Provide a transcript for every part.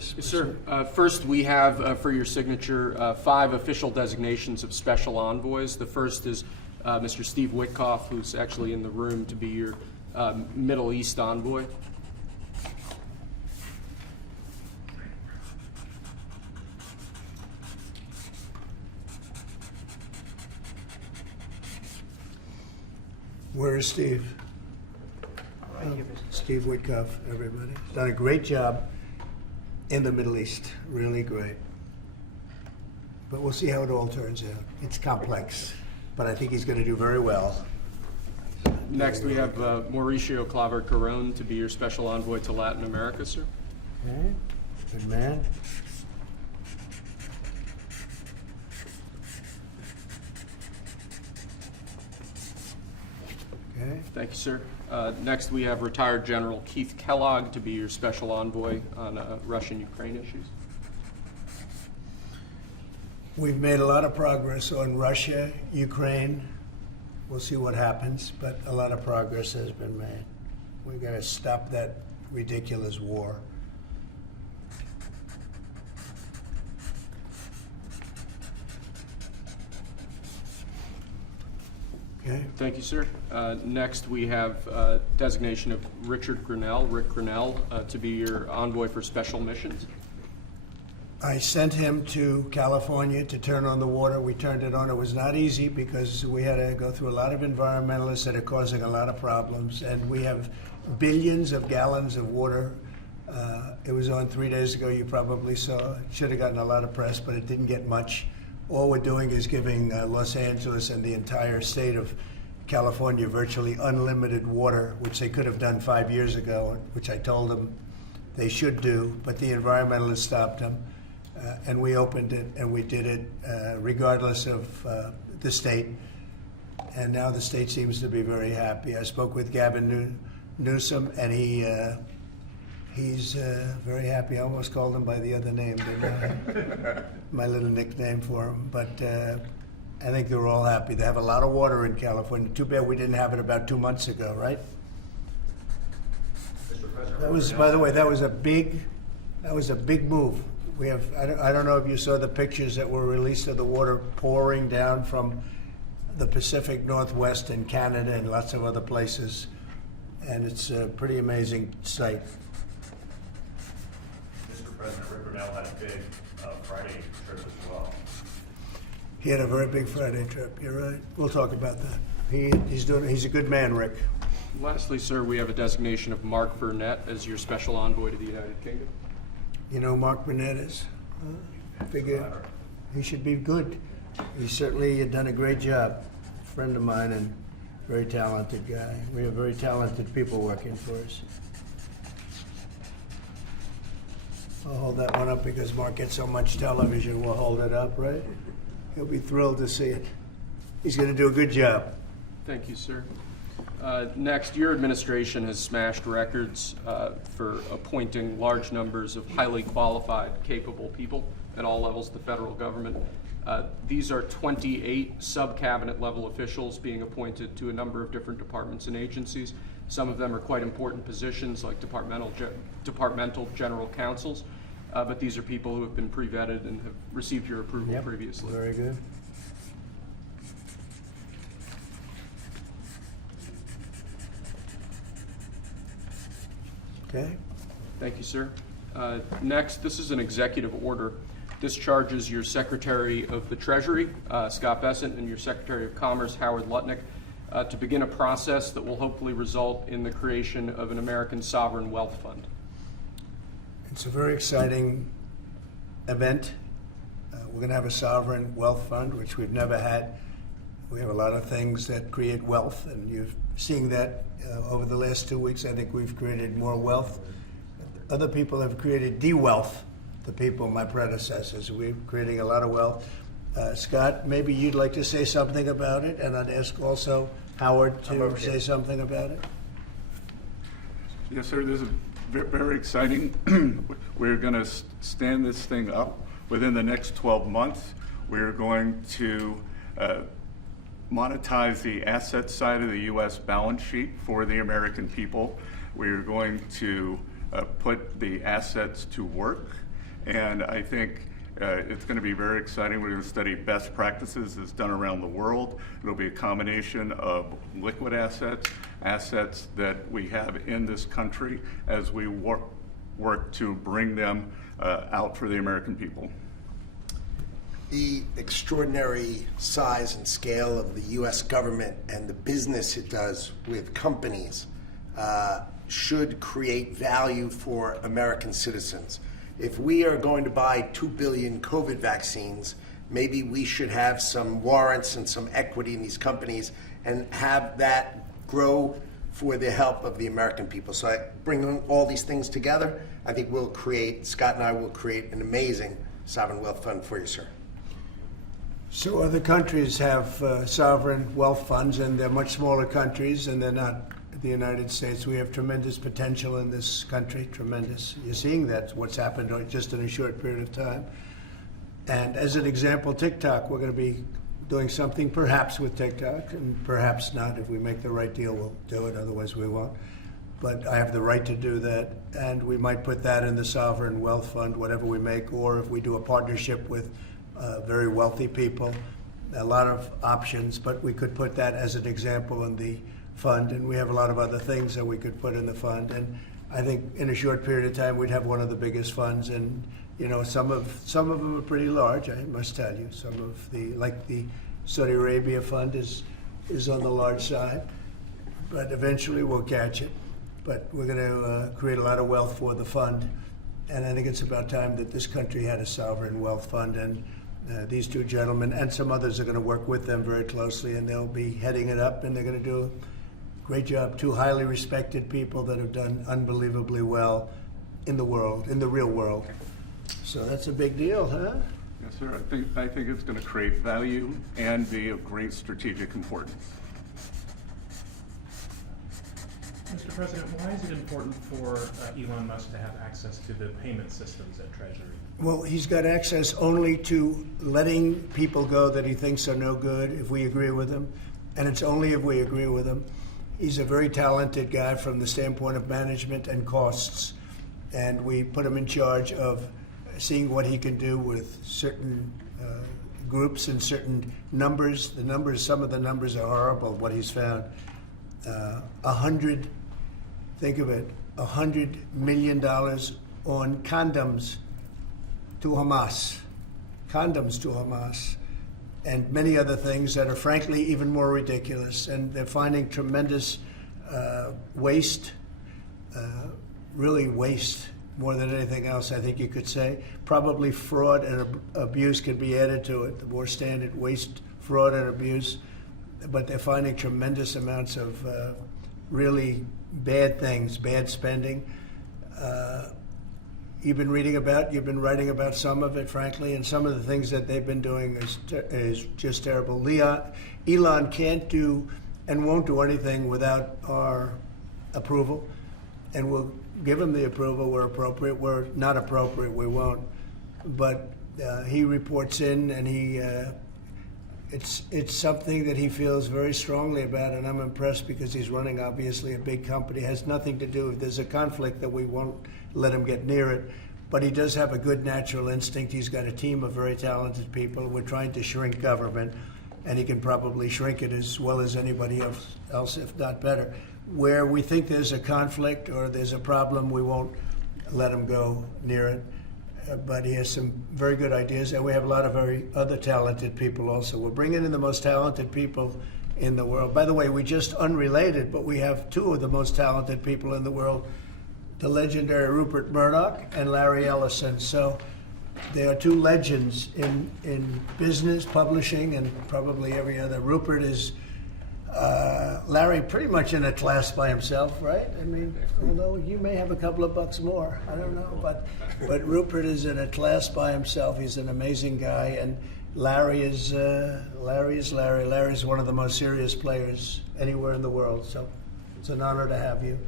please? Yes, sir. First, we have for your signature 5 official designations of special envoys. The first is Mr. Steve Witkoff, who's actually in the room to be your Middle East envoy. Where is Steve? Steve Witkoff, everybody. Done a great job in the Middle East, really great. But we'll see how it all turns out. It's complex, but I think he's going to do very well. Next, we have Mauricio Claver Caron to be your special envoy to Latin America, sir. Okay, good man. Okay. Thank you, sir. Next, we have retired General Keith Kellogg to be your special envoy on Russian-Ukraine issues. We've made a lot of progress on Russia, Ukraine. We'll see what happens, but a lot of progress has been made. We've got to stop that ridiculous war. Okay. Thank you, sir. Next, we have designation of Rick Grinnell, to be your envoy for special missions. I sent him to California to turn on the water. We turned it on. It was not easy because we had to go through a lot of environmentalists that are causing a lot of problems. And we have billions of gallons of water. It was on 3 days ago. You probably saw. It should have gotten a lot of press, but it didn't get much. All we're doing is giving Los Angeles and the entire state of California virtually unlimited water, which they could have done 5 years ago, which I told them they should do, but the environmentalists stopped them. And we opened it, and we did it regardless of the state. And now the state seems to be very happy. I spoke with Gavin Newsom, and he's very happy. I almost called him by the other name, didn't I? My little nickname for him. But I think they're all happy. They have a lot of water in California. Too bad we didn't have it about 2 months ago, right? Mr. President, That was, by the way, that was a big move. We have, I don't know if you saw the pictures that were released of the water pouring down from the Pacific Northwest and Canada and lots of other places. And it's a pretty amazing sight. Mr. President, Rick Grinnell had a big Friday trip as well. He had a very big Friday trip. You're right. We'll talk about that. He's a good man, Rick. Lastly, sir, we have a designation of Mark Burnett as your special envoy to the United Kingdom. You know who Mark Burnett is? I figure he should be good. He certainly done a great job. A friend of mine and very talented guy. We have very talented people working for us. I'll hold that one up because Mark gets so much television. We'll hold it up, right? He'll be thrilled to see it. He's going to do a good job. Thank you, sir. Next, your administration has smashed records for appointing large numbers of highly qualified, capable people at all levels of the federal government. These are 28 sub-cabinet level officials being appointed to a number of different departments and agencies. Some of them are quite important positions like departmental general counsels, but these are people who have been pre-vetted and have received your approval previously. Very good. Okay. Thank you, sir. Next, this is an executive order. This charges your Secretary of the Treasury, Scott Bessent, and your Secretary of Commerce, Howard Lutnick, to begin a process that will hopefully result in the creation of an American sovereign wealth fund. It's a very exciting event. We're going to have a sovereign wealth fund, which we've never had. We have a lot of things that create wealth, and you're seeing that over the last 2 weeks. I think we've created more wealth. Other people have created de-wealth, the people, my predecessors. We're creating a lot of wealth. Scott, maybe you'd like to say something about it, and I'd ask also Howard to say something about it. Yes, sir. This is very exciting. We're going to stand this thing up within the next 12 months. We're going to monetize the asset side of the U.S. balance sheet for the American people. We're going to put the assets to work, And I think it's going to be very exciting. We're going to study best practices as done around the world. It'll be a combination of liquid assets, assets that we have in this country as we work to bring them out for the American people. The extraordinary size and scale of the U.S. government and the business it does with companies should create value for American citizens. If we are going to buy 2 billion COVID vaccines, maybe we should have some warrants and some equity in these companies and have that grow for the help of the American people. So I bring all these things together, I think Scott and I will create an amazing sovereign wealth fund for you, sir. So other countries have sovereign wealth funds, and they're much smaller countries, and they're not the United States. We have tremendous potential in this country, tremendous. You're seeing that, what's happened just in a short period of time. And as an example, TikTok, we're going to be doing something perhaps with TikTok, and perhaps not. If we make the right deal, we'll do it, otherwise we won't. But I have the right to do that, and we might put that in the sovereign wealth fund, whatever we make, or if we do a partnership with very wealthy people, a lot of options, but we could put that as an example in the fund, and we have a lot of other things that we could put in the fund. And I think in a short period of time, we'd have one of the biggest funds, and some of them are pretty large, I must tell you. Some of like the Saudi Arabia fund is on the large side, but eventually we'll catch it. But we're going to create a lot of wealth for the fund, and I think it's about time that this country had a sovereign wealth fund, and these two gentlemen and some others are going to work with them very closely, and they'll be heading it up, and they're going to do a great job. Two highly respected people that have done unbelievably well in the world, in the real world. So that's a big deal, huh? Yes, sir. I think it's going to create value and be of great strategic importance. Mr. President, why is it important for Elon Musk to have access to the payment systems at Treasury? Well, he's got access only to letting people go that he thinks are no good if we agree with him, and it's only if we agree with him. He's a very talented guy from the standpoint of management and costs, and we put him in charge of seeing what he can do with certain groups and certain numbers. Some of the numbers are horrible, what he's found. Think of it, $100 million on condoms to Hamas, and many other things that are frankly even more ridiculous. And they're finding tremendous waste, really waste more than anything else, I think you could say. Probably fraud and abuse could be added to it, the more standard waste, fraud, and abuse. But they're finding tremendous amounts of really bad things, bad spending. You've been writing about some of it, frankly, and some of the things that they've been doing is just terrible. Elon can't do and won't do anything without our approval, and we'll give him the approval where appropriate. Where not appropriate, we won't. But he reports in, and it's something that he feels very strongly about, and I'm impressed because he's running, obviously, a big company. It has nothing to do, if there's a conflict, that we won't let him get near it. But he does have a good natural instinct. He's got a team of very talented people. We're trying to shrink government, and he can probably shrink it as well as anybody else, if not better. Where we think there's a conflict or there's a problem, we won't let him go near it. But he has some very good ideas, and we have a lot of very other talented people also. We're bringing in the most talented people in the world. By the way, we just unrelated, but we have two of the most talented people in the world, the legendary Rupert Murdoch and Larry Ellison. So they are two legends in business, publishing, and probably every other. Rupert is Larry pretty much in a class by himself, right? I mean, although you may have a couple of bucks more, I don't know. But Rupert is in a class by himself. He's an amazing guy, and Larry is Larry. Larry's one of the most serious players anywhere in the world. So it's an honor to have you.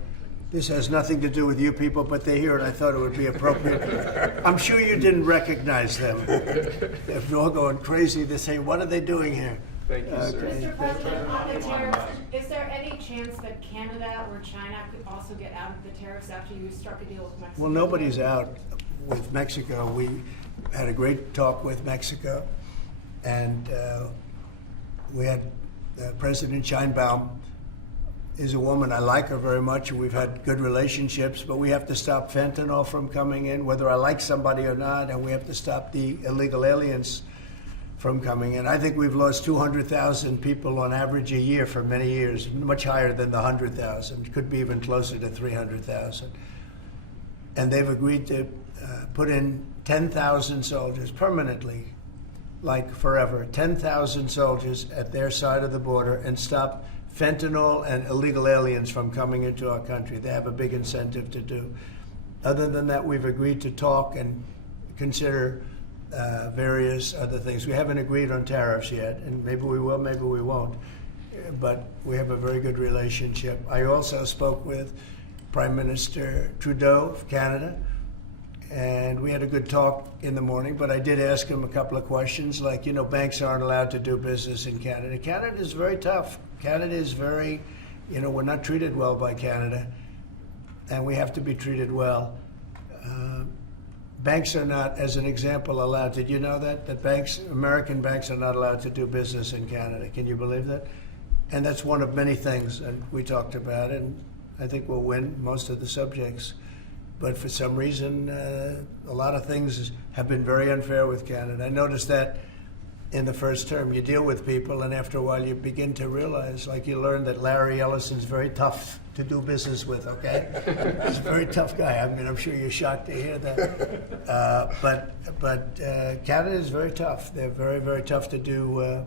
This has nothing to do with you people, but they're here, and I thought it would be appropriate. I'm sure you didn't recognize them. They're all going crazy. They say, "What are they doing here?" Thank you, sir. Mr. President, on the tariffs, is there any chance that Canada or China could also get out of the tariffs after you struck a deal with Mexico? Well, nobody's out. with Mexico. We had a great talk with Mexico, and we had President Sheinbaum is a woman. I like her very much. We've had good relationships, but we have to stop fentanyl from coming in, whether I like somebody or not, and we have to stop the illegal aliens from coming in. I think we've lost 200,000 people on average a year for many years, much higher than the 100,000. Could be even closer to 300,000. And they've agreed to put in 10,000 soldiers permanently, like forever, 10,000 soldiers at their side of the border and stop fentanyl and illegal aliens from coming into our country. They have a big incentive to do. Other than that, we've agreed to talk and consider various other things. We haven't agreed on tariffs yet, and maybe we will, maybe we won't. But we have a very good relationship. I also spoke with Prime Minister Trudeau of Canada, and we had a good talk in the morning, but I did ask him a couple of questions, like, banks aren't allowed to do business in Canada. Canada is very tough. Canada is very, we're not treated well by Canada, and we have to be treated well. Banks are not, as an example, allowed. Did you know that American banks are not allowed to do business in Canada? Can you believe that? And that's one of many things, and we talked about it, and I think we'll win most of the subjects. But for some reason, a lot of things have been very unfair with Canada. I noticed that in the first term. You deal with people, and after a while you begin to realize, like you learn that Larry Ellison's very tough to do business with, okay? He's a very tough guy. I mean, I'm sure you're shocked to hear that. But Canada is very tough. They're very, very tough to do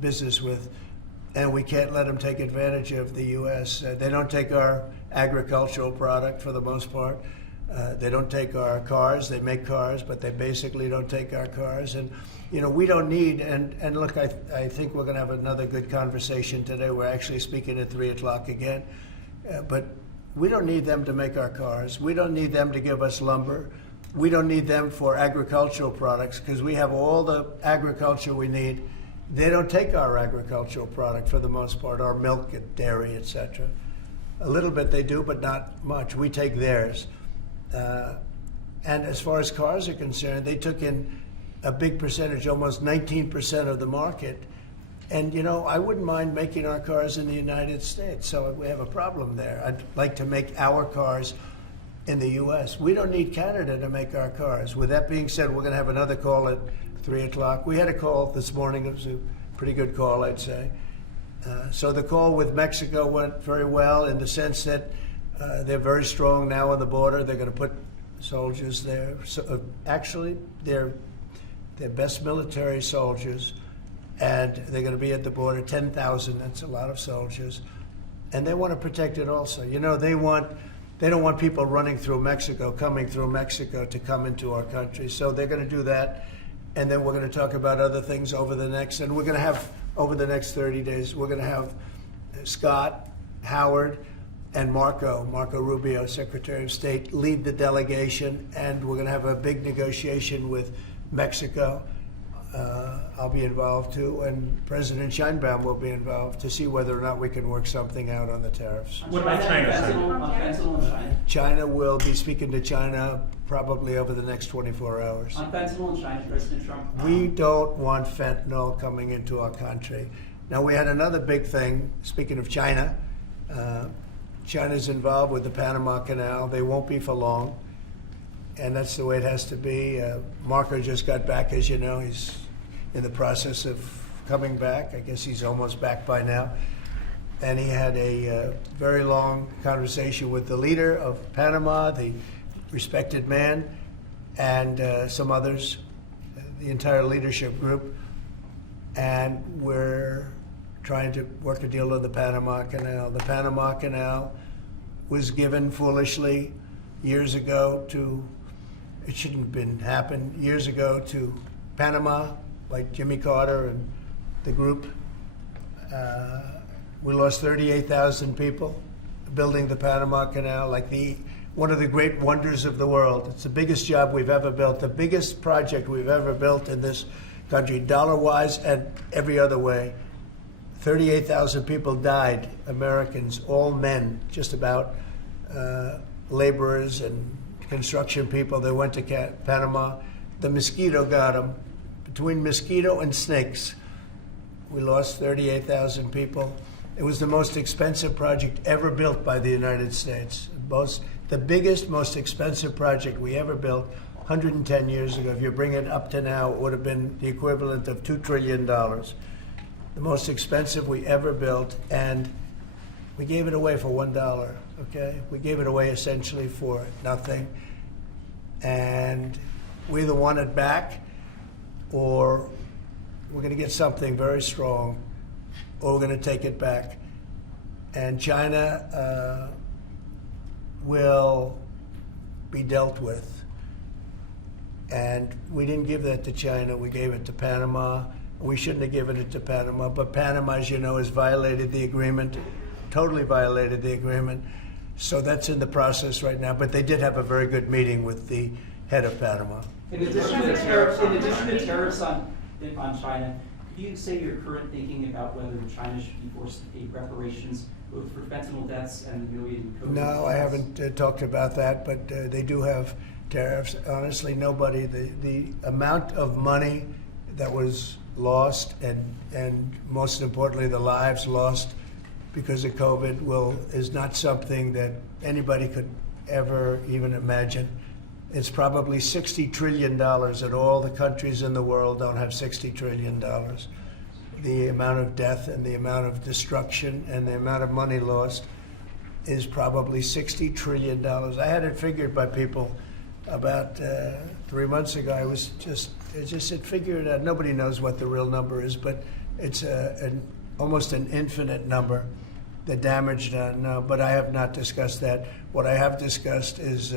business with, and we can't let them take advantage of the U.S. They don't take our agricultural product for the most part. They don't take our cars. They make cars, but they basically don't take our cars. And, we don't need, and look, I think we're going to have another good conversation today. We're actually speaking at 3 o'clock again. But we don't need them to make our cars. We don't need them to give us lumber. We don't need them for agricultural products because we have all the agriculture we need. They don't take our agricultural product for the most part, our milk and dairy, etc. A little bit they do, but not much. We take theirs. And as far as cars are concerned, they took in a big percentage, almost 19% of the market. And, I wouldn't mind making our cars in the United States, so we have a problem there. I'd like to make our cars in the U.S. We don't need Canada to make our cars. With that being said, we're going to have another call at 3 o'clock. We had a call this morning. It was a pretty good call, I'd say. So the call with Mexico went very well in the sense that they're very strong now on the border. They're going to put soldiers there. So, actually, they're best military soldiers, and they're going to be at the border, 10,000. That's a lot of soldiers, and they want to protect it also. They don't want people running through Mexico, coming through Mexico to come into our country. So they're going to do that, and then we're going to talk about other things over the next 30 days. We're going to have Scott, Howard, and Marco Rubio, Secretary of State, lead the delegation, and we're going to have a big negotiation with Mexico. I'll be involved too, and President Sheinbaum will be involved to see whether or not we can work something out on the tariffs. What about China, sir? Fentanyl in China. China will be speaking to China probably over the next 24 hours. On fentanyl in China, President Trump. We don't want fentanyl coming into our country. Now, we had another big thing, speaking of China. China's involved with the Panama Canal. They won't be for long, and that's the way it has to be. Marco just got back, as you know. He's in the process of coming back. I guess he's almost back by now. And he had a very long conversation with the leader of Panama, the respected man, and some others, the entire leadership group. And we're trying to work a deal on the Panama Canal. The Panama Canal was given foolishly years ago it shouldn't have been happened, years ago to Panama, like Jimmy Carter and the group. We lost 38,000 people building the Panama Canal, like one of the great wonders of the world. It's the biggest job we've ever built, the biggest project we've ever built in this country, dollar-wise and every other way. 38,000 people died, Americans, all men, just about, laborers and construction people. They went to Panama. The mosquito got them. Between mosquito and snakes, we lost 38,000 people. It was the most expensive project ever built by the United States. The biggest, most expensive project we ever built 110 years ago. If you bring it up to now, it would have been the equivalent of $2 trillion. The most expensive we ever built, and we gave it away for $1, okay? We gave it away essentially for nothing. And we either want it back, or we're going to get something very strong, or we're going to take it back. And China will be dealt with. And we didn't give that to China. We gave it to Panama. We shouldn't have given it to Panama. But Panama, as you know, has violated the agreement, totally violated the agreement. So that's in the process right now. But they did have a very good meeting with the head of Panama. In addition to tariffs on China, could you say your current thinking about whether China should be forced to pay reparations both for fentanyl deaths and the million COVID No, I deaths? haven't talked about that, but they do have tariffs. Honestly, nobody, the amount of money that was lost and most importantly, the lives lost because of COVID is not something that anybody could ever even imagine. It's probably $60 trillion, and all the countries in the world don't have $60 trillion. The amount of death and the amount of destruction and the amount of money lost is probably $60 trillion. I had it figured by people about 3 months ago. It figured out. Nobody knows what the real number is, but it's almost an infinite number. The damage done, no, but I have not discussed that. What I have discussed is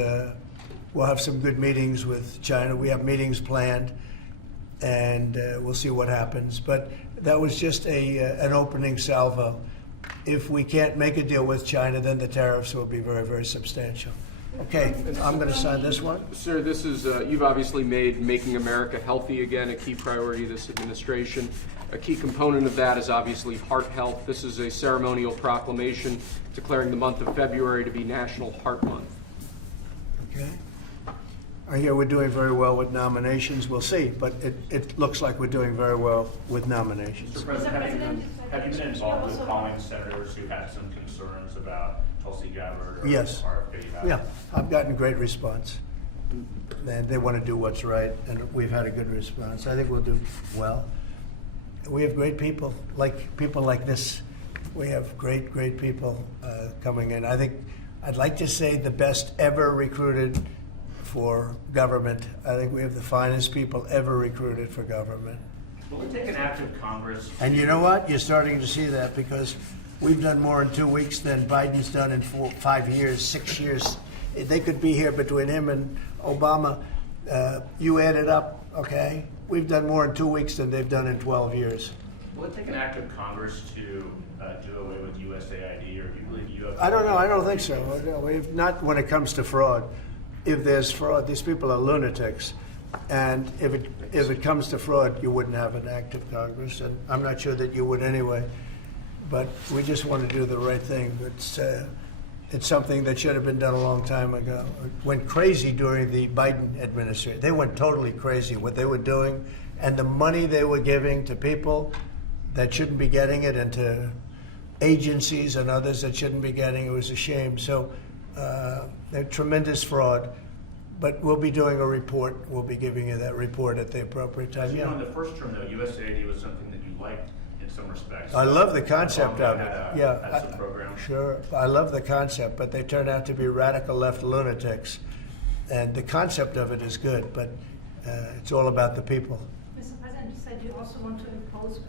we'll have some good meetings with China. We have meetings planned, and we'll see what happens. But that was just an opening salvo. If we can't make a deal with China, then the tariffs will be very, very substantial. Okay, I'm going to sign this one. Sir, this is, you've obviously made making America healthy again a key priority of this administration. A key component of that is obviously heart health. This is a ceremonial proclamation declaring the month of February to be National Heart Month. Okay. I hear we're doing very well with nominations. We'll see, but it looks like we're doing very well with nominations. Mr. President, have you been involved with calling senators who had some concerns about Tulsi Gabbard or Yes. RFK? Yeah, I've gotten great response. And they want to do what's right, and we've had a good response. I think we'll do well. We have great people like this. We have great people coming in. I'd like to say the best ever recruited for government. I think we have the finest people ever recruited for government. Will it take an act of Congress? And you know what? You're starting to see that because we've done more in 2 weeks than Biden's done in 5 years, 6 years. They could be here between him and Obama. You add it up, okay? We've done more in 2 weeks than they've done in 12 years. Will it take an act of Congress to do away with USAID, or do you believe you have? I don't know. I don't think so. Not when it comes to fraud. If there's fraud, these people are lunatics. And if it comes to fraud, you wouldn't have an act of Congress. And I'm not sure that you would anyway. But we just want to do the right thing. It's something that should have been done a long time ago. It went crazy during the Biden administration. They went totally crazy what they were doing, and the money they were giving to people that shouldn't be getting it, and to agencies and others that shouldn't be getting it. It was a shame. So tremendous fraud. But we'll be doing a report. We'll be giving you that report at the appropriate time. You know, in the first term, though, USAID was something that you liked in some respects. I love the concept of it. Had some programs. Sure. I love the concept, but they turn out to be radical left lunatics. And the concept of it is good, but it's all about the people. Mr. President, you said you also want to impose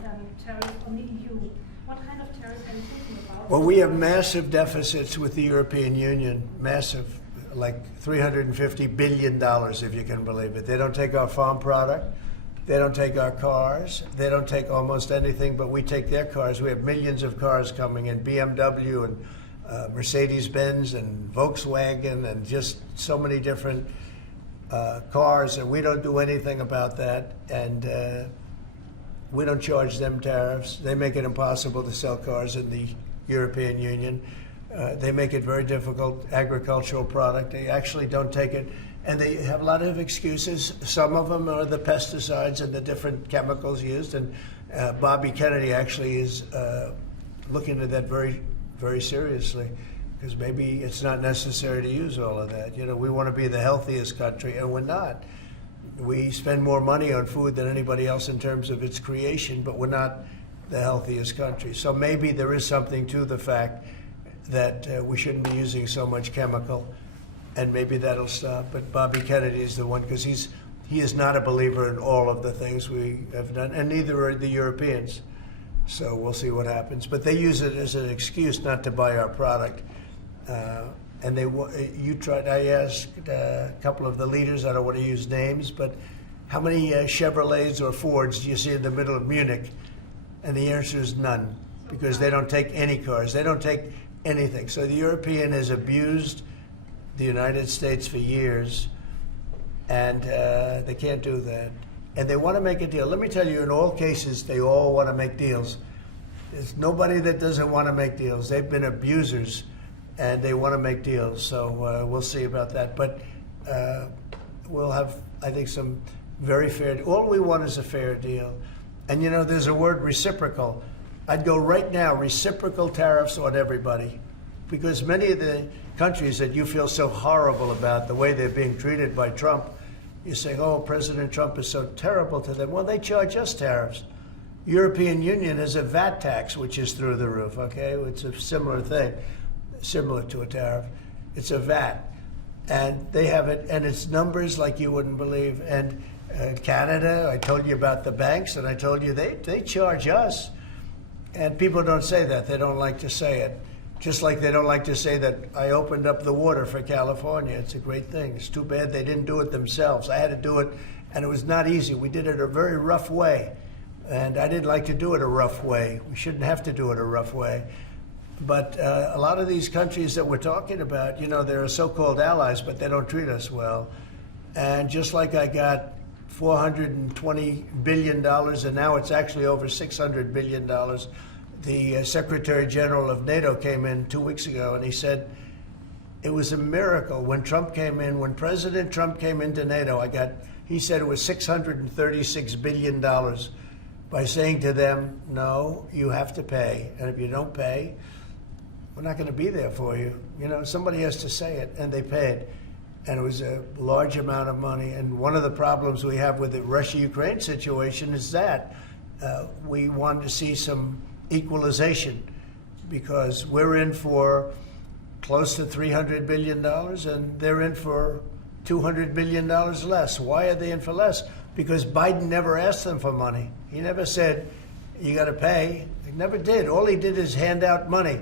tariffs on the EU. What kind of tariffs are you thinking about? Well, we have massive deficits with the European Union, massive, like $350 billion, if you can believe it. They don't take our farm product. They don't take our cars. They don't take almost anything, but we take their cars. We have millions of cars coming in, BMW and Mercedes-Benz and Volkswagen and just so many different cars, and we don't do anything about that. And we don't charge them tariffs. They make it impossible to sell cars in the European Union. They make it very difficult, agricultural product. They actually don't take it, and they have a lot of excuses. Some of them are the pesticides and the different chemicals used, and Bobby Kennedy actually is looking at that very, very seriously, because maybe it's not necessary to use all of that. You know, we want to be the healthiest country, and we're not. We spend more money on food than anybody else in terms of its creation, but we're not the healthiest country. So maybe there is something to the fact that we shouldn't be using so much chemical, and maybe that'll stop. But Bobby Kennedy is the one, because he is not a believer in all of the things we have done, and neither are the Europeans. So we'll see what happens. But they use it as an excuse not to buy our product. And I asked a couple of the leaders, I don't want to use names, but how many Chevrolets or Fords do you see in the middle of Munich? And the answer is none, because they don't take any cars. They don't take anything. So the European has abused the United States for years, and they can't do that. And they want to make a deal. Let me tell you, in all cases, they all want to make deals. There's nobody that doesn't want to make deals. They've been abusers, and they want to make deals. So we'll see about that. But we'll have, I think, some very fair. All we want is a fair deal. And you know, there's a word, reciprocal. I'd go right now, reciprocal tariffs on everybody, because many of the countries that you feel so horrible about, the way they're being treated by Trump, you're saying, oh, President Trump is so terrible to them. Well, they charge us tariffs. European Union has a VAT tax, which is through the roof, okay? It's a similar thing, similar to a tariff. It's a VAT. And they have it, and it's numbers like you wouldn't believe. And Canada, I told you about the banks, and I told you they charge us. And people don't say that. They don't like to say it. Just like they don't like to say that I opened up the water for California. It's a great thing. It's too bad they didn't do it themselves. I had to do it, and it was not easy. We did it a very rough way. And I didn't like to do it a rough way. We shouldn't have to do it a rough way. But a lot of these countries that we're talking about, you know, they're so-called allies, but they don't treat us well. And just like I got $420 billion, and now it's actually over $600 billion. The Secretary General of NATO came in 2 weeks ago, and he said it was a miracle when Trump came in, when President Trump came into NATO. He said it was $636 billion by saying to them, no, you have to pay. And if you don't pay, we're not going to be there for you. You know, somebody has to say it, and they paid. And it was a large amount of money. And one of the problems we have with the Russia-Ukraine situation is that we wanted to see some equalization, because we're in for close to $300 billion, and they're in for $200 billion less. Why are they in for less? Because Biden never asked them for money. He never said, you got to pay. He never did. All he did is hand out money.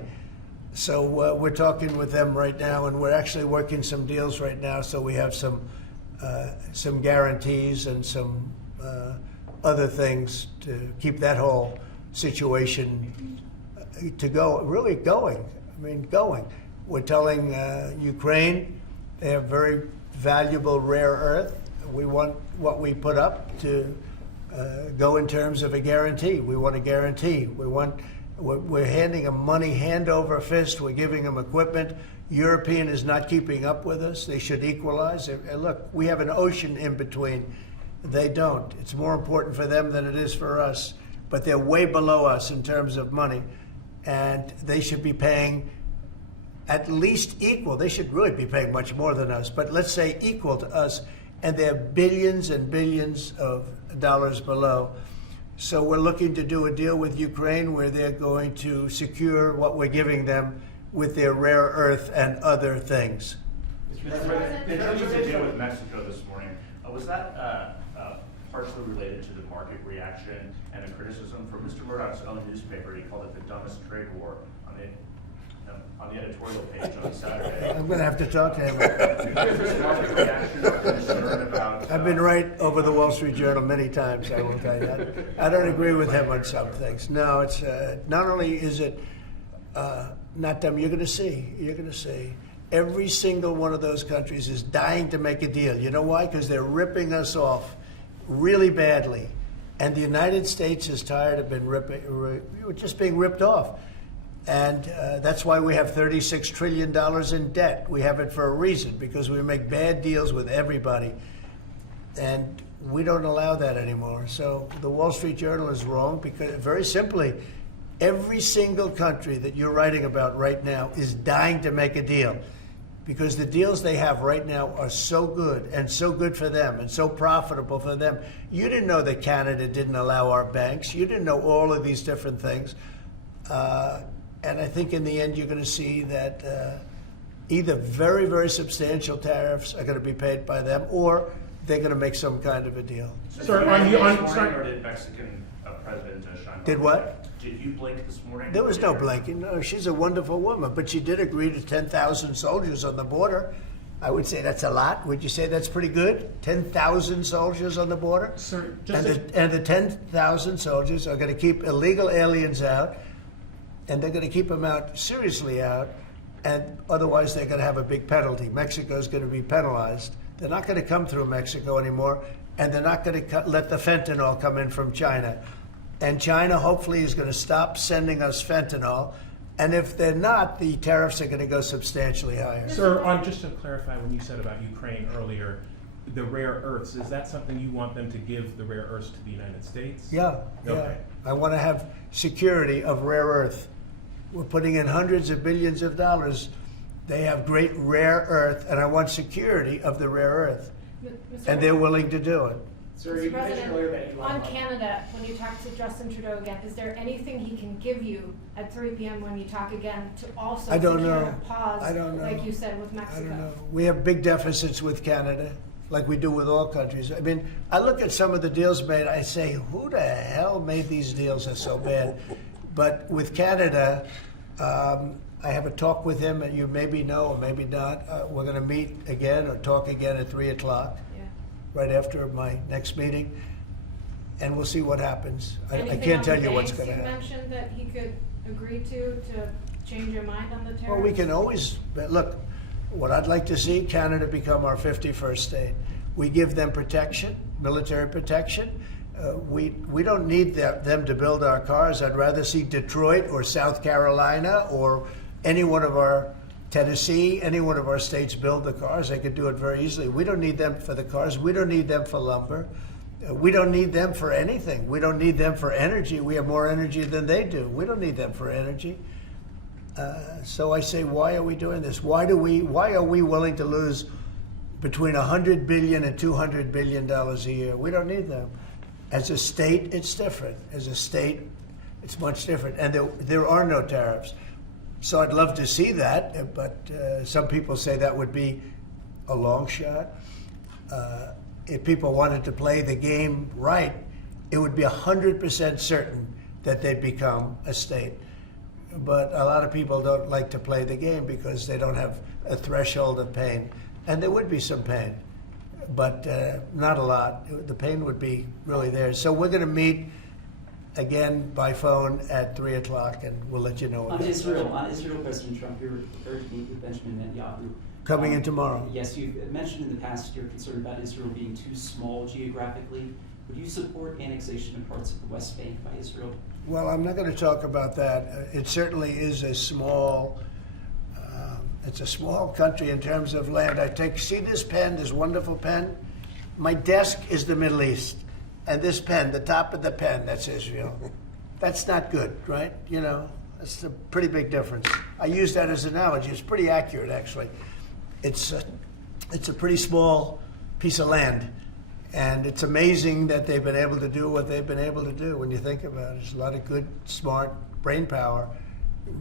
So we're talking with them right now, and we're actually working some deals right now. So we have some guarantees and some other things to keep that whole situation to go, really going. I mean, going. We're telling Ukraine they have very valuable rare earth. We want what we put up to go in terms of a guarantee. We want a guarantee. We're handing them money hand over fist. We're giving them equipment. European is not keeping up with us. They should equalize. And look, we have an ocean in between. They don't. It's more important for them than it is for us. But they're way below us in terms of money. And they should be paying at least equal. They should really be paying much more than us. But let's say equal to us. And they're billions and billions of dollars below. So we're looking to do a deal with Ukraine where they're going to secure what we're giving them with their rare earth and other things. In terms of the deal with Mexico this morning, was that partially related to the market reaction and the criticism from Mr. Murdoch's own newspaper? He called it the dumbest trade war on the editorial page on Saturday. I'm going to have to talk to him. Market reaction or concern about, I've been right over the Wall Street Journal many times, I will tell you that. I don't agree with him on some things. No, it's not only is it not dumb, you're going to see. Every single one of those countries is dying to make a deal. You know why? Because they're ripping us off really badly. And the United States is tired of being just being ripped off. And that's why we have $36 trillion in debt. We have it for a reason, because we make bad deals with everybody. And we don't allow that anymore. So the Wall Street Journal is wrong, because very simply, every single country that you're writing about right now is dying to make a deal, because the deals they have right now are so good and so good for them and so profitable for them. You didn't know that Canada didn't allow our banks. You didn't know all of these different things. And I think in the end, you're going to see that either very, very substantial tariffs are going to be paid by them, or they're going to make some kind of a deal. Sir, Or did Mexican President Sheinbaum? Did what? Did you blink this morning? There was no blinking. No, she's a wonderful woman, but she did agree to 10,000 soldiers on the border. I would say that's a lot. Would you say that's pretty good? 10,000 soldiers on the border? Sir, And the 10,000 soldiers are going to keep illegal aliens out, and they're going to keep them out, seriously out, and otherwise they're going to have a big penalty. Mexico is going to be penalized. They're not going to come through Mexico anymore, and they're not going to let the fentanyl come in from China. And China hopefully is going to stop sending us fentanyl. And if they're not, the tariffs are going to go substantially higher. Sir, just to clarify, when you said about Ukraine earlier, the rare earths, is that something you want them to give the rare earths to the United States? Yeah. Okay. I want to have security of rare earth. We're putting in hundreds of billions of dollars. They have great rare earth, and I want security of the rare earth. And they're willing to do it. Sir, Mr. you mentioned earlier that President, you on want Canada, when you talk to Justin Trudeau again, is there anything he can give you at 3 p.m. when you talk again to also I don't secure know. a pause, I don't know. like you said with I Mexico? don't know. We have big deficits with Canada, like we do with all countries. I mean, I look at some of the deals made, I say, who the hell made these deals are so bad? But with Canada, I have a talk with him, and you maybe know or maybe not. We're going to meet again or talk again at 3 o'clock, Yeah. right after my next meeting, and we'll see what happens. I Anything can't on tell the you what's banks going to happen. You mentioned that he could agree to change your mind on the tariffs? Well, we can always, but look, what I'd like to see, Canada become our 51st state. We give them protection, military protection. We don't need them to build our cars. I'd rather see Detroit or South Carolina or any one of our, Tennessee, any one of our states build the cars. They could do it very easily. We don't need them for the cars. We don't need them for lumber. We don't need them for anything. We don't need them for energy. We have more energy than they do. We don't need them for energy. So I say, why are we doing this? Why are we willing to lose between $100 billion and $200 billion a year? We don't need them. As a state, it's different. As a state, it's much different. And there are no tariffs. So I'd love to see that, but some people say that would be a long shot. If people wanted to play the game right, it would be 100% certain that they'd become a state. But a lot of people don't like to play the game because they don't have a threshold of pain. And there would be some pain, but not a lot. The pain would be really there. So we're going to meet again by phone at 3 o'clock, and we'll let you know. On Israel, President Trump, you're prepared to meet with Benjamin Netanyahu. Coming in tomorrow. Yes, you've mentioned in the past you're concerned about Israel being too small geographically. Would you support annexation of parts of the West Bank by Israel? Well, I'm not going to talk about that. It certainly is a small. It's a small country in terms of land. See this pen, this wonderful pen? My desk is the Middle East. And this pen, the top of the pen, that's Israel. That's not good, right? You know, that's a pretty big difference. I use that as an analogy. It's pretty accurate, actually. It's a pretty small piece of land. And it's amazing that they've been able to do what they've been able to do when you think about it. There's a lot of good, smart brain power.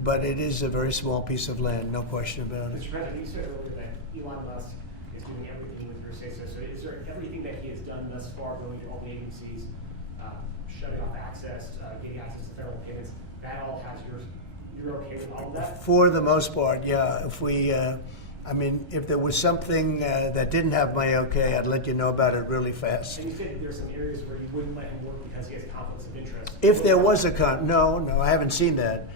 But it is a very small piece of land, no question about it. Mr. President, you said earlier that Elon Musk is doing everything with your say-so. So is there everything that he has done thus far, going to all the agencies, shutting off access, getting access to federal payments, that all has yours? You're okay with all of that? For the most part, yeah. If we, if there was something that didn't have my okay, I'd let you know about it really fast. And you said that there are some areas where you wouldn't let him work because he has conflicts of interest. If there was a no, I haven't seen that.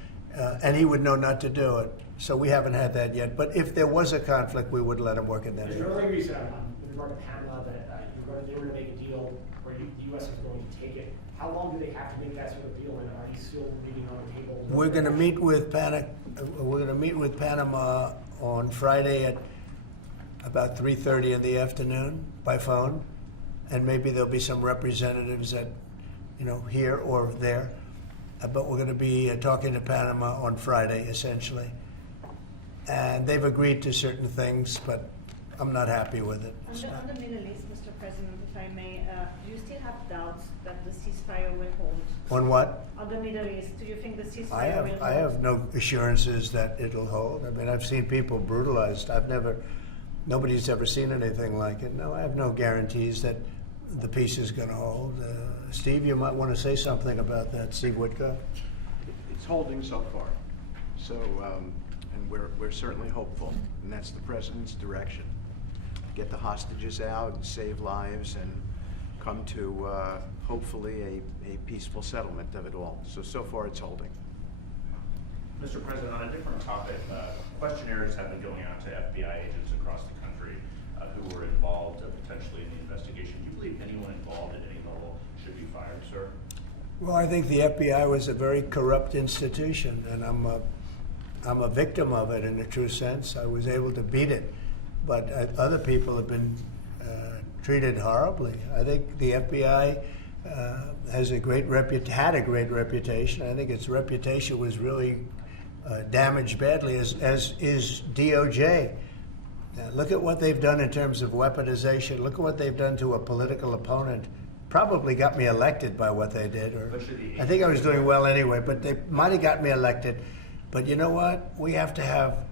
And he would know not to do it. So we haven't had that yet. But if there was a conflict, we would let him work in that Mr. area. Earlier you said with regard to Panama that they were going to make a deal where the U.S. is going to take it. How long do they have to make that sort of deal, and are you still leaving on the table? We're going to meet with Panama on Friday at about 3:30 in the afternoon by phone, and maybe there'll be some representatives at, here or there. But we're going to be talking to Panama on Friday, essentially. And they've agreed to certain things, but I'm not happy with it. On the Middle East, Mr. President, if I may, do you still have doubts that the ceasefire will hold? On what? On the Middle East, do you think the ceasefire will hold? I have no assurances that it'll hold. I mean, I've seen people brutalized. Nobody's ever seen anything like it. No, I have no guarantees that the peace is going to hold. Steve, you might want to say something about that. Steve Woodcock. It's holding so far. So, and we're certainly hopeful, and that's the president's direction. Get the hostages out and save lives and come to hopefully a peaceful settlement of it all. So far it's holding. Mr. President, on a different topic, questionnaires have been going out to FBI agents across the country who were involved potentially in the investigation. Do you believe anyone involved at any level should be fired, sir? Well, I think the FBI was a very corrupt institution, and I'm a victim of it in a true sense. I was able to beat it, but other people have been treated horribly. I think the FBI had a great reputation. I think its reputation was really damaged badly, as is DOJ. Now, look at what they've done in terms of weaponization. Look at what they've done to a political opponent. Probably got me elected by what they did. Or I think I was doing well anyway, but they might have got me elected. But you know what? We have to have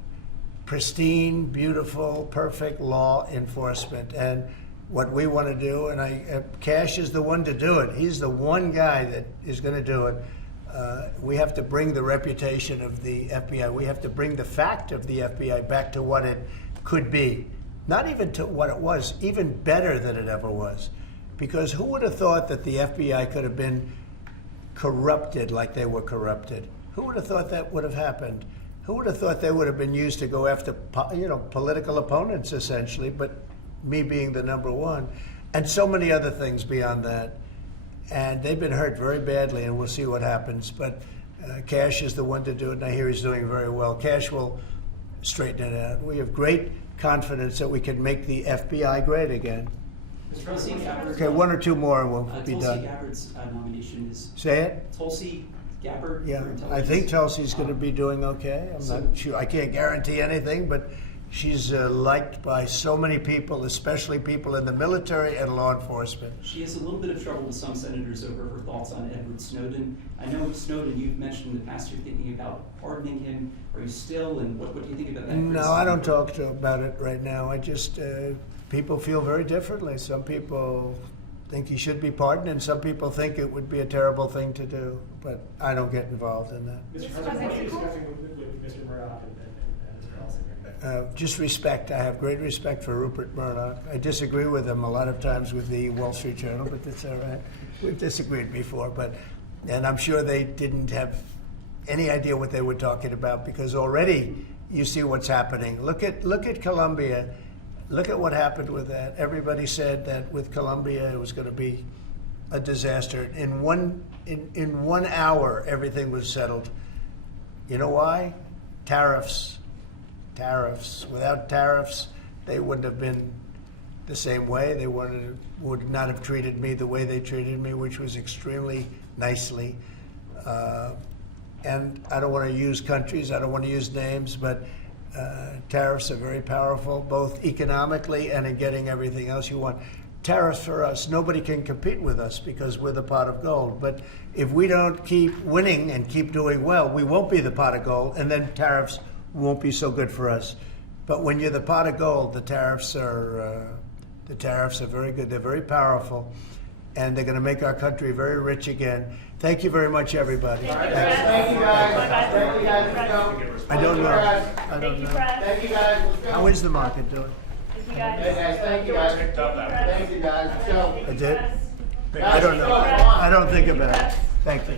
pristine, beautiful, perfect law enforcement. And what we want to do, and Cash is the one to do it. He's the one guy that is going to do it. We have to bring the reputation of the FBI. We have to bring the fact of the FBI back to what it could be. Not even to what it was, even better than it ever was. Because who would have thought that the FBI could have been corrupted like they were corrupted? Who would have thought that would have happened? Who would have thought they would have been used to go after, political opponents, essentially, but me being the number one, and so many other things beyond that. And they've been hurt very badly, and we'll see what happens. But Cash is the one to do it, and I hear he's doing very well. Cash will straighten it out. We have great confidence that we can make the FBI great again. Tulsi Gabbard. Okay, one or two more, and we'll be Tulsi done. Gabbard's nomination is Say it? Tulsi Gabbard. Yeah, for intelligence. I think Tulsi's going to be doing okay. I'm not sure. I can't guarantee anything, but she's liked by so many people, especially people in the military and law enforcement. She has a little bit of trouble with some senators over her thoughts on Edward Snowden. I know Snowden, you've mentioned in the past you're thinking about pardoning him. Are you still, and what do you think about that? No, I don't talk about it right now. I just, people feel very differently. Some people think he should be pardoned, and some people think it would be a terrible thing to do. But I don't get involved in that. Mr. President, what are you discussing with Mr. Murdoch and Mr. Ellison? Just respect. I have great respect for Rupert Murdoch. I disagree with him a lot of times with the Wall Street Journal, but that's all right. We've disagreed before, and I'm sure they didn't have any idea what they were talking about, because already you see what's happening. Look at Colombia. Look at what happened with that. Everybody said that with Colombia it was going to be a disaster. In 1 hour, everything was settled. You know why? Tariffs. Without tariffs, they wouldn't have been the same way. They would not have treated me the way they treated me, which was extremely nicely. And I don't want to use countries, I don't want to use names, but tariffs are very powerful, both economically and in getting everything else you want. Tariffs for us, nobody can compete with us because we're the pot of gold. But if we don't keep winning and keep doing well, we won't be the pot of gold, and then tariffs won't be so good for us. But when you're the pot of gold, the tariffs are very good. They're very powerful, and they're going to make our country very rich again. Thank you very much, everybody. Thank you, guys. Thank you, guys. Let's go. I don't know. Thank I don't know. Thank you, guys. Let's go. How is the market doing? Hey, guys. Thank you, guys. Thank you, guys. Let's go. Is it? Guys, I don't know. let's go. Come on. I don't think about it. Thank you.